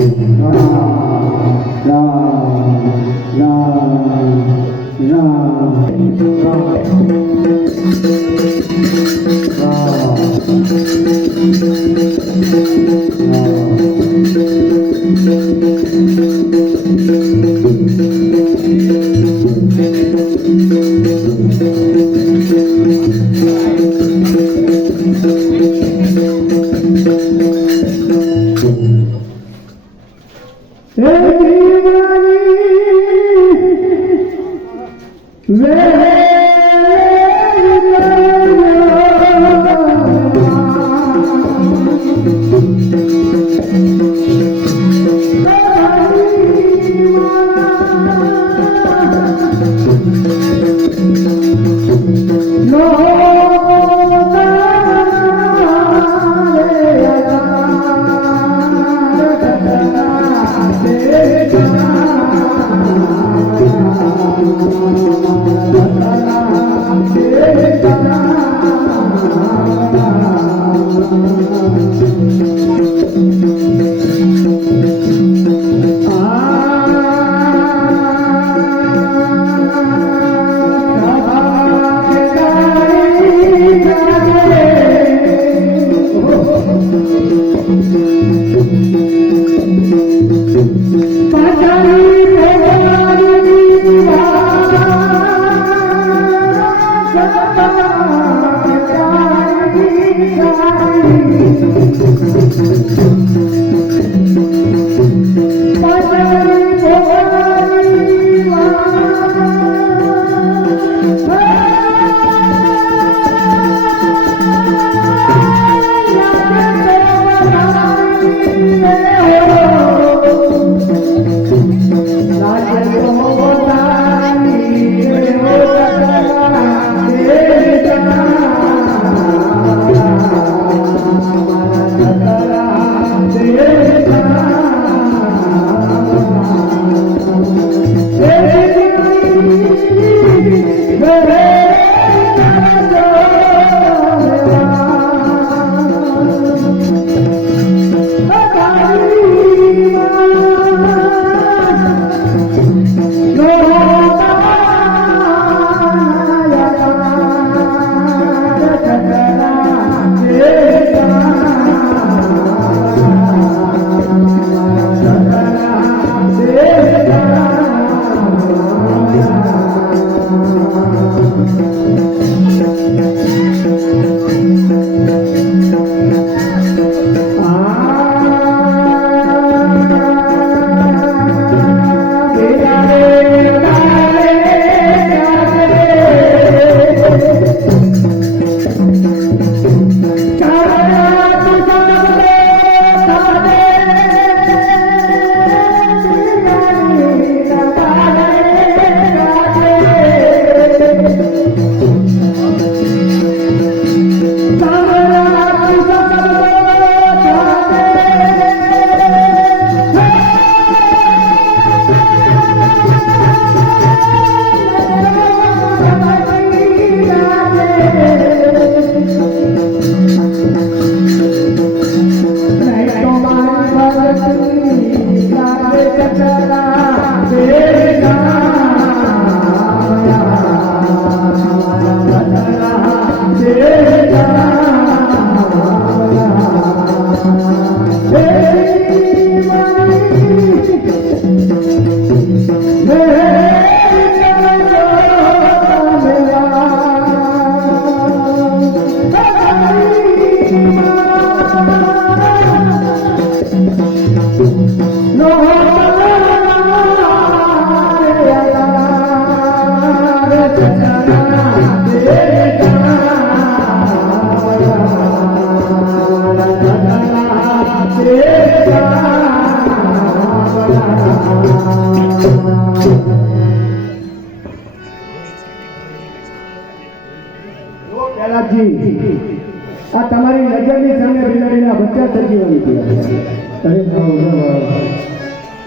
પહેલાથી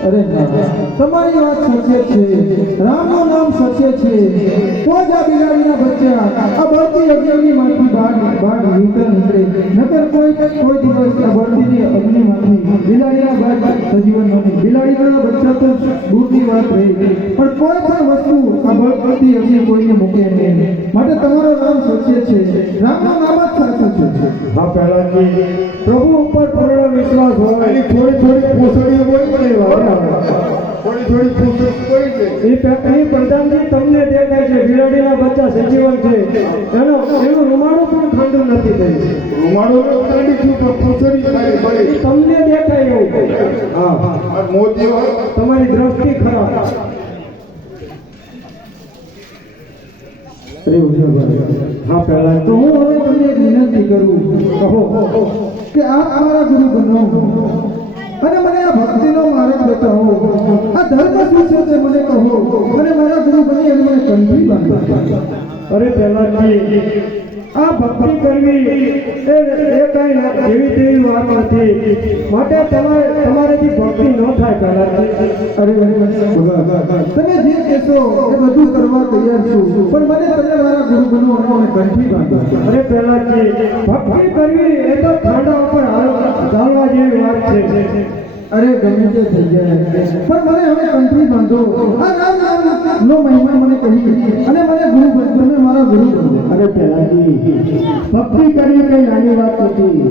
અરે અરે તમારી વાત સત્ય છે રામનું નામ સત્ય છે અગ્નિમાંથી બિલાડીના નથી બિલાડીના બચ્ચા તો દૂરની વાત રહી પણ કોઈ પણ વસ્તુ આ બળતી અગ્નિ કોઈને મૂકે નહીં માટે તમારું નામ સત્ય છે રામનું નામ જ સાચું છે હા થોડી થોડી પૂછડીઓ બોલી પડે થોડી થોડી પૂછડી કોઈ છે એ અહીં પ્રધાનજી તમને દેખાય છે બિલાડીના બચ્ચા સજીવન છે. એનો એનું રૂમાણું પણ ઠંડુ નથી થયું. રૂમાડો ઠંડી છું પૂછડી ખાલી પડી તમને દેખાય એવું. હા હા. મોતી તમારી દ્રષ્ટિ ખરાબ. હા પહેલા તો હું હવે તમને વિનંતી કરું. કહો. કે આપ મારા ગુરુ બનો અને મને આ ભક્તિનો માર્ગ બતાવો. આ ધર્મ શું છે તે મને કહો. અને મારા ગુરુ બની અને મને કંઠી બાંધો. અરે પહેલાથી આ ભક્તિ કરવી એ એ કઈ જેવી તેવી વાત નથી. માટે તમારે તમારેથી ભક્તિ ન થાય પહેલાથી. અરે તમે જે કહેશો એ બધું કરવા તૈયાર છું. પણ મને તમે મારા ગુરુ બનો અને મને કંઠી બાંધો. અરે પહેલાથી ભક્તિ કરવી અરે ગમે તે થઈ જાય. પણ મને હવે કંઠી બાંધો. આ નો મહિમા મને કહી અને મને ગુરુ તમે મારા ગુરુ બનો. અરે પહેલાથી ભક્તિ કરવી કઈ નાની વાત નથી.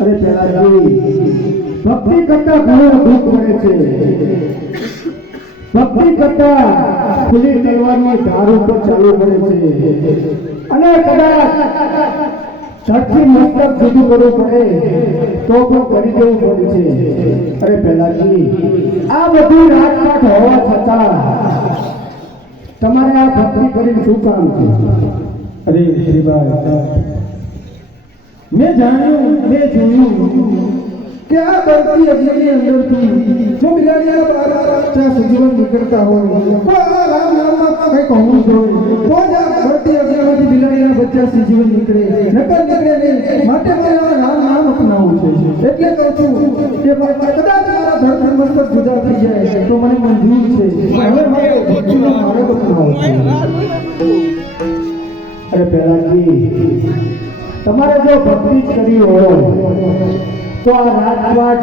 અરે પહેલાથી ભક્તિ કરતા ઘણો દુઃખ પડે છે. ભક્તિ કરતા ખુલ્લી તલવારની ધાર ઉપર ચાલવું પડે છે. અને કદાચ ધરતી મસ્તક જુદું કરવું પડે, તો પણ કરી દેવું પડે છે. અરે પહેલાથી આ બધું રાજપાટ હોવા છતાં તમારે આ ભક્તિ કરીને શું કામ છે? અરે શ્રીભાઈ મેં જાણ્યું, મેં જોયું. કે આ બળતી અગ્નિની અંદરથી જો બિલાડીના બાર બચ્ચા સજીવન નીકળતા હોય તો આ રામ નામમાં કંઈક હોવું જોઈએ તો જ આ બળતી અગ્નિમાંથી બિલાડીના બચ્ચા સજીવન નીકળે નકર નીકળે નહીં માટે મને આ રામ નામ અપનાવવું છે એટલે કહું છું કે ભાઈ કદાચ મારા ધર્મ મસ્તક જુદા થઈ જાય, તો મને મંજૂર છે. હવે મારે ભક્તિનો માર્ગ અપનાવવો છે. અરે પહેલાથી, તમારે જો ભક્તિ કરી હોય તો આ રાજપાટ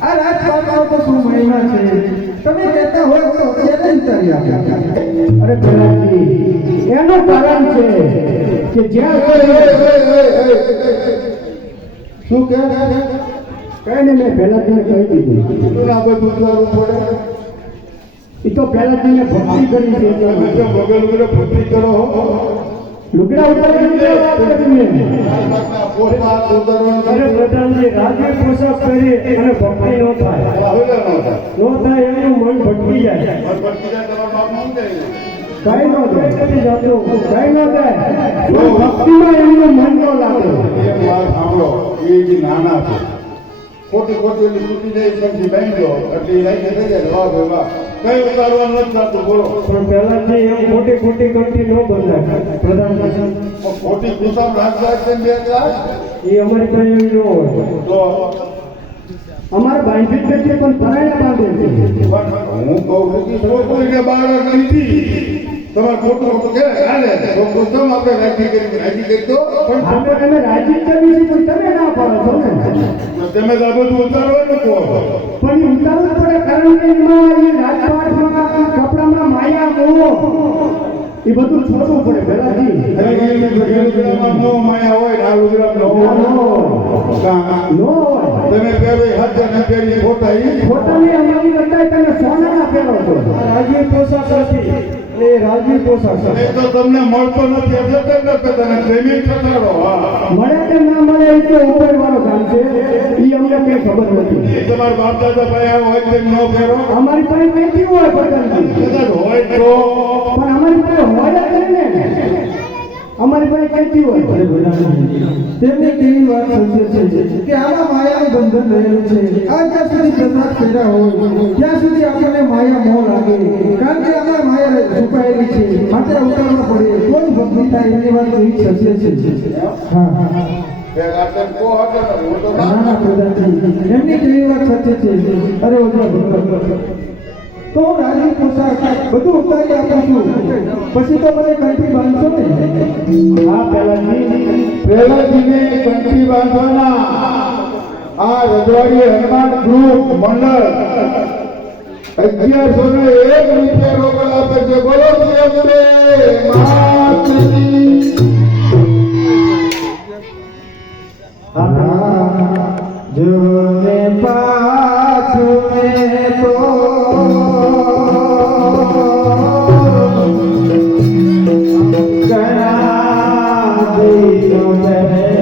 આ રાજપાટનો તો શું છે. તમે કહેતા હોય તો અરે એનું કારણ છે કે જ્યાં શું કે કઈ ને મેં પહેલાથી કહી દીધું ના બધું ઉતારવું પડે એ તો પહેલાથી મેં ભક્તિ કરી છે વગેરે પૂછી કરો લુગડા અને ભક્તિ ન થાય. ન થાય એનું મન ભટકી થાય? જાતું કઈ ન થાય. ભક્તિમાં એમનું મન ન એ નાના છે. ખોટી ખોટી એની જાય પછી બાંધ્યો. એટલે એ વાહ કઈ ઉતારવાનું નથી થતું બોલો. પણ પહેલાથી એમ ખોટી ખોટી ગમતી ન બદલાય પ્રધાનજી ખોટી કુસમ છે બે કલાક એ અમારી પાસે એવી ન હોય. તો? અમારે બાંધી જ નથી પણ પરાયા બાંધે છે. હું કહું છું કે બાળક નથી. તમારે ખોટું ખોટું કે? હાલે તો કેમ આપણે રાજી કરી રાજી કરી દો પણ આપણે તમે રાજી કરી કરવી છે પણ તમે ના પાડો છો ને. તમે તો આ બધું ન કહો પણ જ પડે કારણ કે એમાં એ રાજપાટમાં કપડામાં માયા મોહ એ બધું છોડવું પડે પહેલાથી. નો માયા હોય આ ગુજરાતનો ન? નો. તમે પહેરી હાથ ને પહેરી ખોટા ઈ. ખોટાની અમારી કરતા તમે સોનાના પહેરો છો. રાજ્ય નથી અને એ રાજવી પોશાક એ તો તમને મળતો નથી એટલે કહેતા ને પ્રેમી થતાડો હા મળે કે ના મળે એ તો ઉપર વાળો કામ છે. એ અમને કઈ ખબર નથી. તમારા બાપ દાદા ભાઈ આવો હોય તેમ ન ફેરો. અમારી પાસે કઈથી હોય પ્રધાનજી કદાચ હોય તો. પણ અમારી પાસે હોય જ નહીં ને. અમારી પાસે કઈથી હોય? તેમની કેવી વાત સત્ય છે કે આમાં માયા બંધન રહેલું છે. આ જ્યાં સુધી પ્રસાદ પેદા હોય, ત્યાં સુધી આપણને માયા મોહ લાગે. કારણ કે આમાં માયા છુપાયેલી છે. માટે ઉતારવા પડે. કોઈ ભક્તિ થાય એની વાત કેવી સત્ય છે. હા. હું એમની કેવી વાત સાચી છે? અરે ઓછો તો હું રાજી પોશાક બધું ઉતારી આપું છું. પછી તો મને કંઠી બાંધશો ને? હા પહેલાથી પહેલાજીને કંઠી બાંધવાના. આ રજવાડી હનુમાન ગ્રુપ મંડળ. અગિયારસો ને એક રૂપિયા રોકડ આપે છે. બોલો જોને પાછું Amen.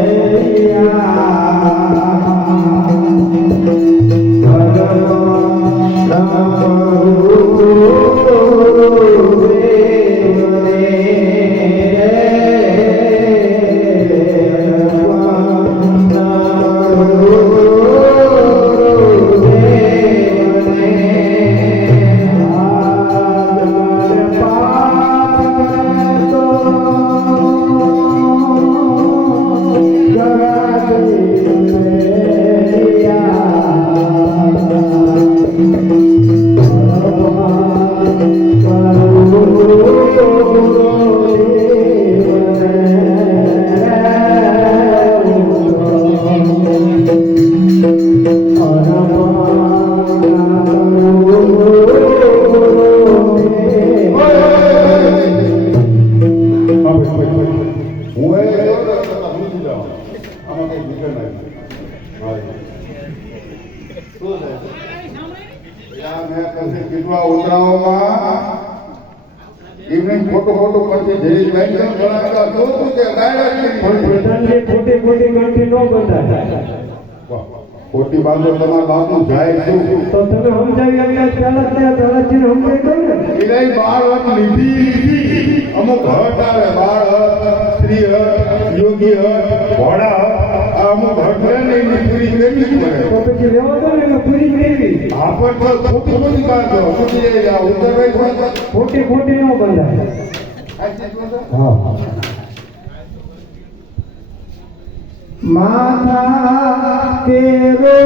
પણ. ખોટી ખોટી ન બંધાય ખોટી બાબત તમારા બાપનું જાય શું તો તમે સમજાવી એટલે પહેલા ત્યાં પહેલાથી સમજાવી દો ને. એનાય બાળ લીધી. અમુક હટ આવે બાળ હક સ્ત્રી હક યોગી હક ઘોડા હક આ અમુક હટ રહે ને એની પૂરી કરવી પડે તો પછી લેવા દો ને એને પૂરી કરવી આપણ તો ખોટી ખોટી બાંધો સમજી જાય આ ઉત્તરભાઈ પણ ખોટી ખોટી ન બંધાય. હા. માથા કેરો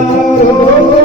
করো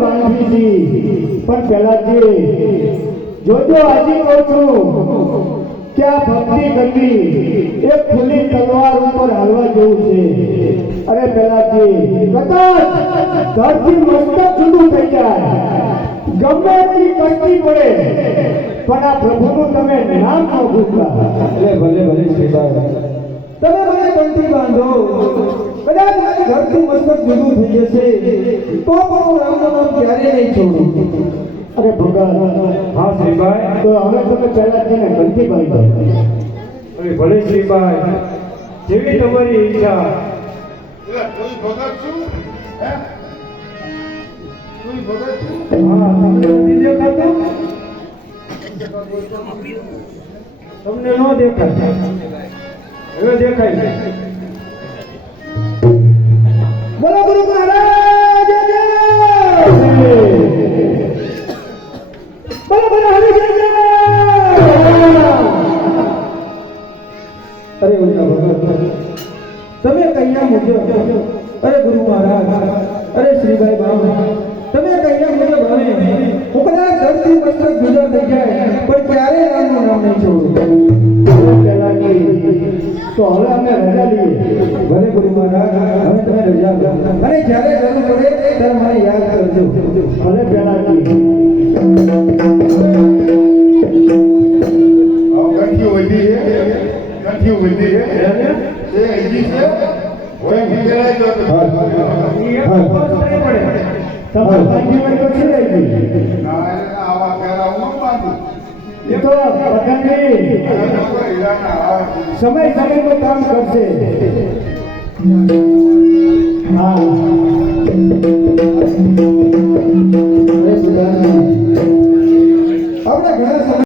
બાંધી હતી પણ પ્રહલાદજી જોજો આજે કહું છું કે આ ભક્તિ કરવી એ ખુલ્લી તલવાર ઉપર હાલવા જેવું છે. અરે પ્રહલાદજી કદાચ ધરતી મસ્તક જુદું થઈ જાય. ગમે એટલી કષ્ટી પડે, પણ આ પ્રભુનું તમે નામ ન ભૂલતા. ભલે ભલે ભલે શ્રીભાઈ તમે મને કંઠી બાંધો. કદાચ મારી ઘરથી મસ્તક જુદું થઈ જશે. તો પણ હું રામનું નામ ક્યારે નહીં છોડું? અરે ભગવાન હા શ્રીભાઈ તો હવે તમે પ્રહલાદજીને કંઠી બાંધો. અરે ભલે શ્રીભાઈ જેવી તમારી ઈચ્છા. કોઈ ભગત છું? હે? કોઈ ભગત છું? હા તમને તમને ન દેખાય હવે દેખાય બોલો ગુરુ મહારાજ! બોલો બોલો હરી! અરે ઉલ્ટા ભગવાન, તમે કહીયા મુજબ અરે ગુરુ મહારાજ, અરે શ્રીભાઈ બાબુ તમે કહીયા મુજબ હવે હું કદાચ ધરતી મસ્તક ગુજર થઈ જાય, પણ ક્યારે રામનું નામ નહીં છોડું તો હવે અમે રજા લઈએ. ભલે ગુરુ મહારાજ હવે તમે રજા લો અને જ્યારે જરૂર પડે ત્યારે મને યાદ કરજો. ભલે પહેલાની આ સમય સમય પર કામ કરશે.